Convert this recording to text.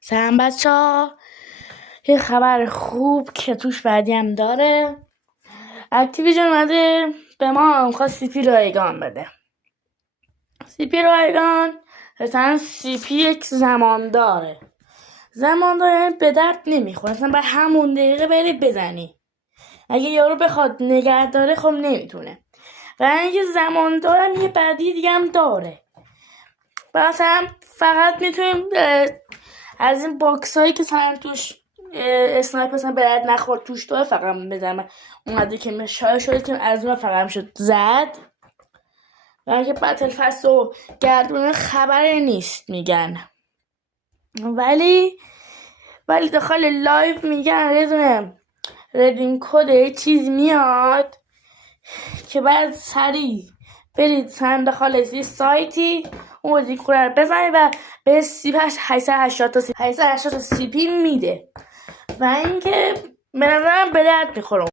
سلام بچه ها، یه خبر خوب که توش بعدی هم داره. اکتیویژن اومده به ما میخواد CP رایگان بده. CP رایگان مثلا CP یک زمان داره یعنی به درد نمیخوره، مثلا باید همون دقیقه بری بزنی. اگه یارو بخواد نگه داره خب نمیتونه. و اینکه زمان دارم یه بعدی دیگه هم داره. مثلا فقط میتونیم از این باکس هایی که مثلا توش اسنایپر مثلا به درد نخورد توش داره فقط بزنم. اومده که مشاهده شده که از اون فقط شد زد. و اینکه بتل فست و گردونه خبری نیست میگن، ولی داخل لایو میگن ردیم کد یه چیز میاد که بعد سریع برید سن داخل یه سایتی اون بازیکن رو بزنید و به CP 880 تا CP میده. و اینکه به نظرم به درد میخوره.